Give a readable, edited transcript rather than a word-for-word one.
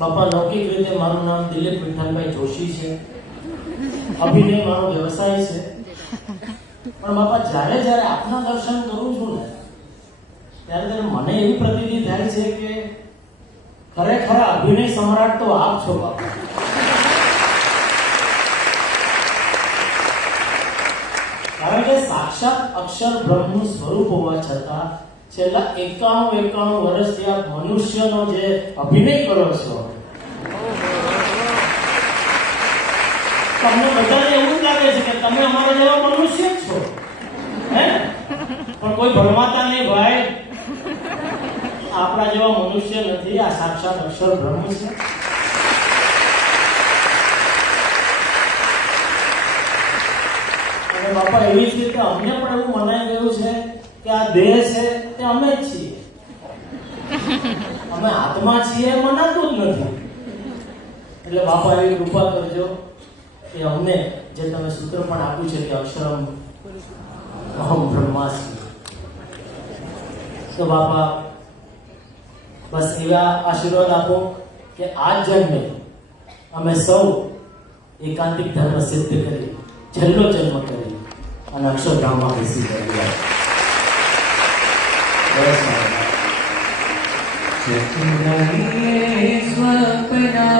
બાપા લૌકિક રીતે મારું નામ દિલીપ વિઠ્ઠલભાઈ જોશી છે, અભિનય મારો વ્યવસાય છે, પણ બાપા જ્યારે જ્યારે આપના દર્શન કરું છું ને ત્યારે મને એવી પ્રતીતિ થાય છે કે ખરેખર અભિનય સમ્રાટ તો આપ છો બાપા. કારણ કે સાક્ષાત અક્ષર બ્રહ્મનું સ્વરૂપ હોવા છતાં છેલ્લા 91 વર્ષથી આપ મનુષ્યનો જે અભિનય કરો છો, તમને બધાને એવું જ લાગે છે કે તમે અમારા જેવા મનુષ્ય જ છો, હે? પણ કોઈ ભણવાતા નહીં ભાઈ, આપણા જેવા મનુષ્ય નથી, આ સાક્ષાત અક્ષર બ્રહ્મ છે. અને બાપા એવી જ રીતે અમને પણ એવું મનાઈ ગયું છે કે આ દેહ છે તે અમે જ છીએ, અમે આત્મા છીએ મનાતું જ નથી. એટલે બાપા એવી કૃપા કરજો કે અમને જે તમે સૂત્ર પણ આપ્યું છે કે અક્ષરમ અહમ બ્રહ્માસ્મિ, તો બાપા બસ એવા આશીર્વાદ આપો કે આ જન્મે અમે સૌ એકાંતિક ધર્મ સિદ્ધ કરી છેલ્લો જન્મ કરી અને અક્ષરધામમાં બેસી ગયા. ચતુરાઈ સ્વપ્ના